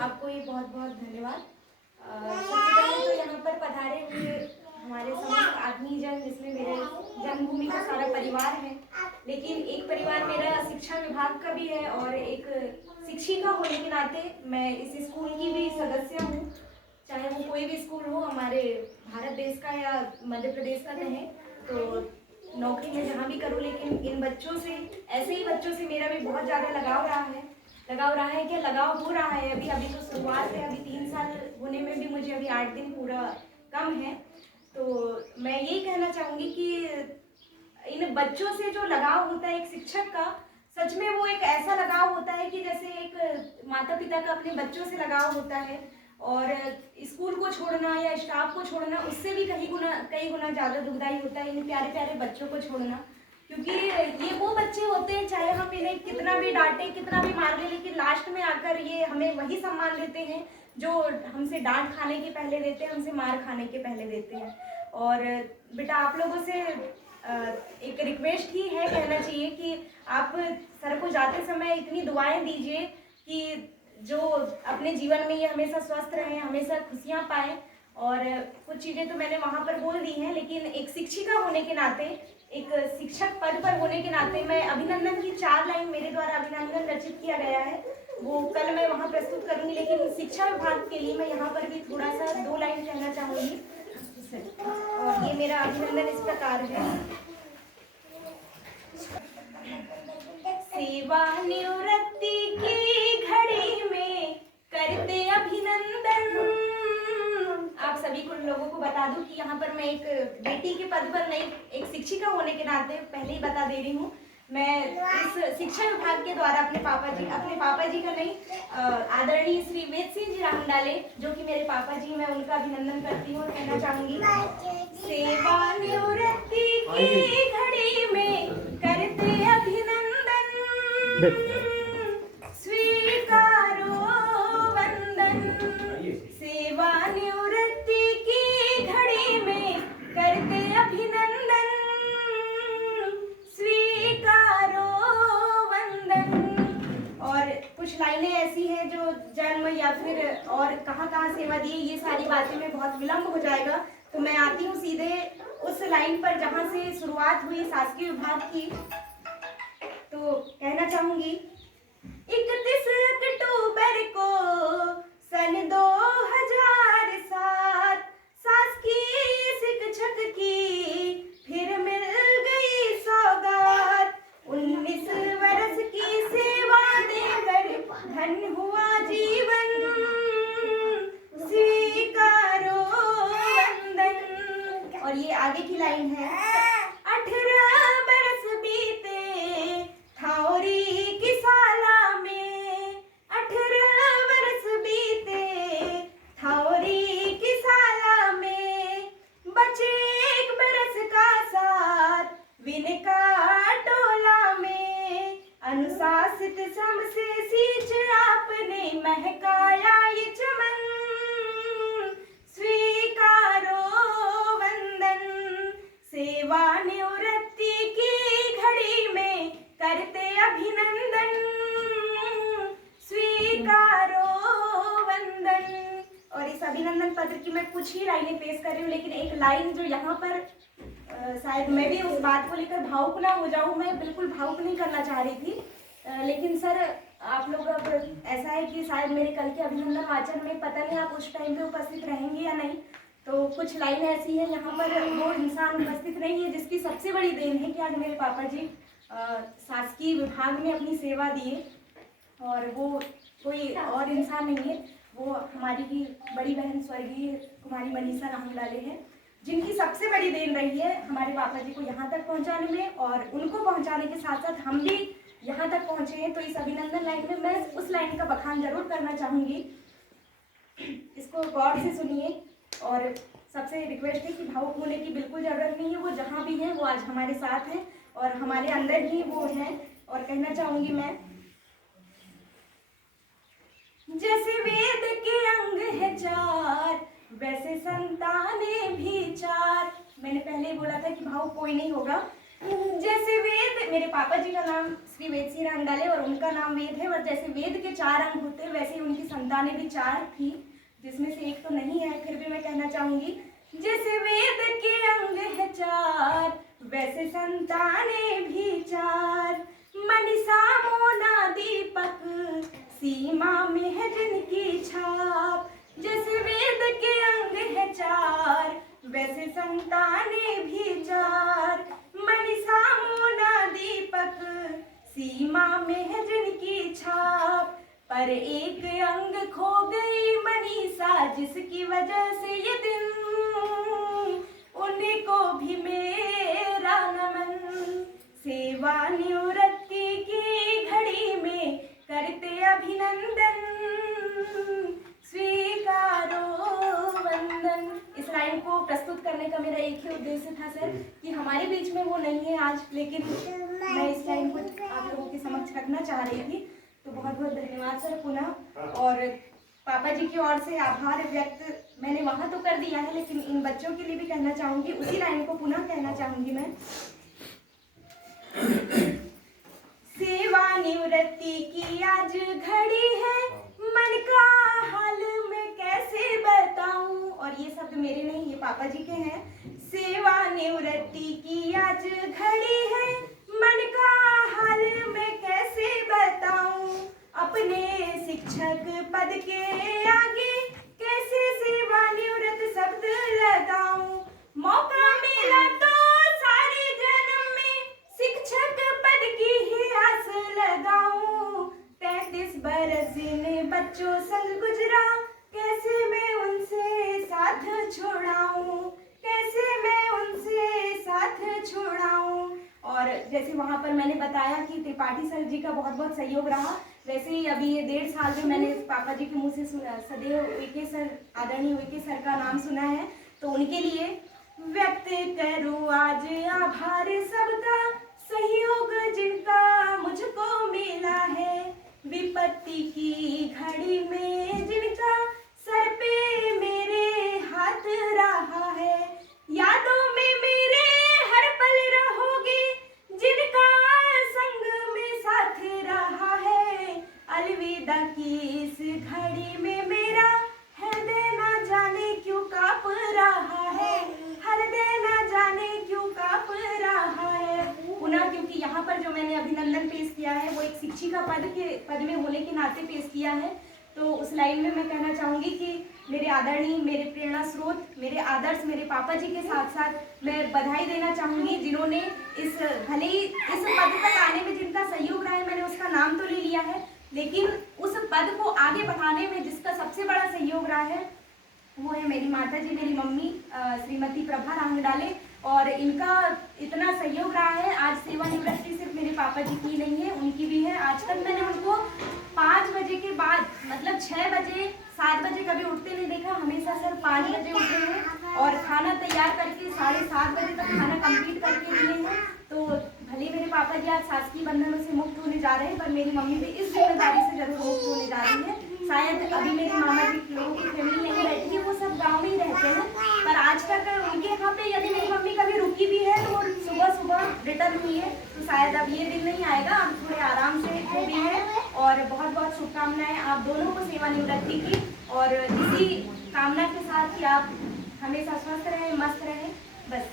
आपको ये बहुत बहुत धन्यवाद। सबसे पहले तो यहाँ पर पधारे हुए हमारे समस्त आदमी जन, जिसमें मेरे जन्मभूमि का सारा परिवार है, लेकिन एक परिवार मेरा शिक्षा विभाग का भी है और एक शिक्षिका होने के नाते मैं इस स्कूल की भी सदस्य हूँ। चाहे वो कोई भी स्कूल हो, हमारे भारत देश का या मध्य प्रदेश का कहें, तो नौकरी मैं जहाँ भी करूँ, लेकिन इन बच्चों से, ऐसे ही बच्चों से मेरा भी बहुत ज़्यादा लगाव रहा है। क्या लगाव हो रहा है, अभी तो शुरुआत है, अभी 3 साल होने में भी मुझे अभी 8 दिन पूरा कम है। तो मैं यही कहना चाहूँगी कि इन बच्चों से जो लगाव होता है एक शिक्षक का, सच में वो एक ऐसा लगाव होता है कि जैसे एक माता पिता का अपने बच्चों से लगाव होता है, और स्कूल को छोड़ना या स्टाफ को छोड़ना उससे भी कई गुना ज़्यादा दुखदाई होता है इन प्यारे प्यारे बच्चों को छोड़ना। क्योंकि ये वो बच्चे होते हैं, चाहे हम इन्हें कितना भी डांटें, कितना भी मार दें, लेकिन लास्ट में आकर ये हमें वही सम्मान देते हैं जो हमसे डांट खाने के पहले देते हैं, हमसे मार खाने के पहले देते हैं। और बेटा, आप लोगों से एक रिक्वेस्ट ही है, कहना चाहिए कि आप सर को जाते समय इतनी दुआएं दीजिए कि जो अपने जीवन में ये हमेशा स्वस्थ रहें, हमेशा खुशियाँ पाएँ। और कुछ चीज़ें तो मैंने वहाँ पर बोल दी हैं, लेकिन एक शिक्षिका होने के नाते, एक शिक्षक पद पर होने के नाते मैं अभिनंदन की 4 लाइन मेरे द्वारा अभिनंदन रचित किया गया है, वो कल मैं वहाँ प्रस्तुत करूँगी, लेकिन शिक्षा विभाग के लिए मैं यहाँ पर भी थोड़ा सा 2 लाइन कहना चाहूँगी। और ये मेरा अभिनंदन इस प्रकार है। सेवानिवृत्ति की घड़ी में करते अभिनंदन। आप सभी को लोगों को बता दूं कि यहाँ पर मैं एक बेटी के पद पर नहीं, एक शिक्षिका होने के नाते पहले ही बता दे रही हूँ। मैं इस शिक्षा विभाग के द्वारा अपने पापा जी का नहीं, आदरणीय श्री वेद सिंह जी रामडाले, जो कि मेरे पापा जी, मैं उनका अभिनंदन करती हूँ और कहना चाहूंगी, सेवानिवृत्ति की घड़ी में करते अभिनंदन, स्वीकारो वंदन। सेवानिवृत्ति की घड़ी में करते अभिनंदन, स्वीकारो वंदन। और कुछ लाइनें ऐसी हैं जो जन्म या फिर और कहाँ सेवा दी, ये सारी बातें में बहुत विलंब हो जाएगा, तो मैं आती हूँ सीधे उस लाइन पर जहाँ से शुरुआत हुई शासकीय विभाग की। तो कहना चाहूंगी, 31 अक्टूबर को सन 2007 शासकीय शिक्षक की फिर मिल गई सौगात। 19 वर्ष की सेवा देकर धन्य हुआ जीवन, स्वीकारो वंदन। और ये आगे की लाइन है, 18 बरस बीते थावरी की साला में, 18 बरस बीते थावरी की साला में, बचे 1 बरस का साथ विनका टोला में। अनुशासित श्रम से सींच आपने महकाया ये चमन, स्वीकारो वंदन। सेवानिवृत्ति की घड़ी में करते अभिनंदन, स्वीकारो वंदन। और इस अभिनंदन पत्र की मैं कुछ ही लाइनें पेश कर रही हूँ, लेकिन एक लाइन जो यहाँ पर शायद मैं भी उस बात को लेकर भावुक ना हो जाऊँ, मैं बिल्कुल भावुक नहीं करना चाह रही थी, लेकिन सर आप लोग, अब ऐसा है कि शायद मेरे कल के अभिनंदन वाचन में पता नहीं आप उस टाइम पे उपस्थित रहेंगे या नहीं, तो कुछ लाइनें ऐसी हैं यहाँ पर वो इंसान उपस्थित नहीं है जिसकी सबसे बड़ी देन है कि आज मेरे पापा जी शासकीय विभाग में अपनी सेवा दिए, और वो कोई और इंसान नहीं है, वो हमारी ही बड़ी बहन स्वर्गीय कुमारी मनीषा रामलाले हैं, जिनकी सबसे बड़ी देन रही है हमारे पापा जी को यहाँ तक पहुँचाने में, और उनको पहुँचाने के साथ साथ हम भी यहाँ तक पहुँचे हैं। तो इस अभिनंदन लाइन में मैं उस लाइन का बखान जरूर करना चाहूँगी, इसको गौर से सुनिए। और सबसे रिक्वेस्ट है कि भावुक होने की बिल्कुल ज़रूरत नहीं है, वो जहाँ भी हैं वो आज हमारे साथ हैं और हमारे अंदर ही वो हैं। और कहना चाहूँगी मैं, जैसे वेद के अंग है 4, वैसे संतानें भी 4। मैंने पहले ही बोला था कि भाव कोई नहीं होगा। जैसे वेद, मेरे पापा जी का नाम श्री वेद सिंह रामडाले और उनका नाम वेद है, और जैसे वेद के 4 अंग होते हैं वैसे ही उनकी संतान गाने भी 4 थी, जिसमें से एक तो नहीं है, फिर भी मैं कहना चाहूंगी। जैसे वेद के अंग है 4, वैसे संतानें भी 4, मनीषा मोना दीपक सीमा में है जिनकी छाप। जैसे वेद के अंग है 4, वैसे संतानें भी 4, मनीषा मोना दीपक सीमा में है जिनकी छाप। पर एक अंग खो गई मनीषा, जिसकी वजह से ये दिन, उनको भी मेरा नमन। सेवानिवृत्ति की घड़ी में करते अभिनंदन, स्वीकारो वंदन। इस लाइन को प्रस्तुत करने का मेरा एक ही उद्देश्य था सर, कि हमारे बीच में वो नहीं है आज, लेकिन मैं इस लाइन को आप लोगों के समक्ष रखना चाह रही थी। तो बहुत बहुत धन्यवाद सर पुनः। और पापा जी की ओर से आभार व्यक्त मैंने वहाँ तो कर दिया है, लेकिन इन बच्चों के लिए भी कहना चाहूँगी, उसी लाइन को पुनः कहना चाहूँगी मैं। सेवानिवृत्ति की आज घड़ी है, मन का हाल मैं कैसे बताऊं। और ये शब्द मेरे नहीं, ये पापा जी के हैं। सेवानिवृत्ति की आज घड़ी है, मन का हाल मैं कैसे बताऊं। अपने शिक्षक पद के आगे कैसे सेवानिवृत्त शब्द लगाऊं। मौका मिला तो सारे जन्म में शिक्षक पद की ही आस लगाऊं। 33 बरस जिन बच्चों संग गुजरा, कैसे मैं उनसे साथ छोड़ाऊं, कैसे मैं उनसे साथ छोड़ाऊं। और जैसे वहाँ पर मैंने बताया कि त्रिपाठी सर जी का बहुत बहुत सहयोग रहा, वैसे ही अभी ये 1.5 साल में मैंने पापा जी के मुँह से सुना, सदैव उइके सर, आदरणीय उइके सर का नाम सुना है। तो उनके लिए व्यक्त करूँ आज आभार सबका, सहयोग जिनका मुझको मिला है। विपत्ति की घड़ी में जिनका सर पे मेरे हाथ रहा है। यादों में मेरे हर पल रहोगे, जिनका संग में साथ रहा है। अलविदा की इस घड़ी में मेरा हृदय ना जाने क्यों कांप रहा है, हृदय ना जाने क्यों कांप रहा है। पुनः क्योंकि यहाँ पर जो मैंने अभिनंदन पेश किया है वो एक शिक्षिका पद में होने के नाते पेश किया है, तो उस लाइन में मैं कहना चाहूँगी कि मेरे आदरणीय, मेरे प्रेरणा स्रोत, मेरे आदर्श, मेरे पापा जी के साथ साथ मैं बधाई देना चाहूँगी, जिन्होंने इस भले ही इस पद तक आने में जिनका सहयोग रहा है, मैंने उसका नाम तो ले लिया है, लेकिन उस पद को आगे बढ़ाने में जिसका सबसे बड़ा सहयोग रहा है वो है मेरी माता जी, मेरी मम्मी श्रीमती प्रभा रांगडाले। और इनका इतना सहयोग रहा है। आज सेवानिवृत्ति सिर्फ मेरे पापा जी की नहीं है, उनकी भी है। आज तक मैंने उनको 5 बजे के बाद, मतलब 6 बजे 7 बजे कभी उठते नहीं देखा, हमेशा सर 5 बजे उठे हैं और खाना तैयार करके 7:30 बजे तक खाना कंप्लीट करके दिए हैं। तो भले मेरे पापा जी आज शासकीय बंधनों से मुक्त होने जा रहे हैं, पर मेरी मम्मी भी इस जिम्मेदारी से जरूर मुक्त होने जा रही है। शायद अभी मेरे मामा जी लोगों की फैमिली नहीं बैठी है, वो सब गाँव में ही रहते हैं, पर आज तक उनके यहाँ पे यदि मेरी मम्मी कभी रुकी भी है तो वो सुबह रिटर्न हुई है। तो शायद अब ये दिन नहीं आएगा, अब थोड़े आराम से हो भी है। और बहुत बहुत शुभकामनाएं आप दोनों को सेवानिवृत्ति की, और इसी कामना के साथ कि आप हमेशा स्वस्थ रहें, मस्त रहें। बस।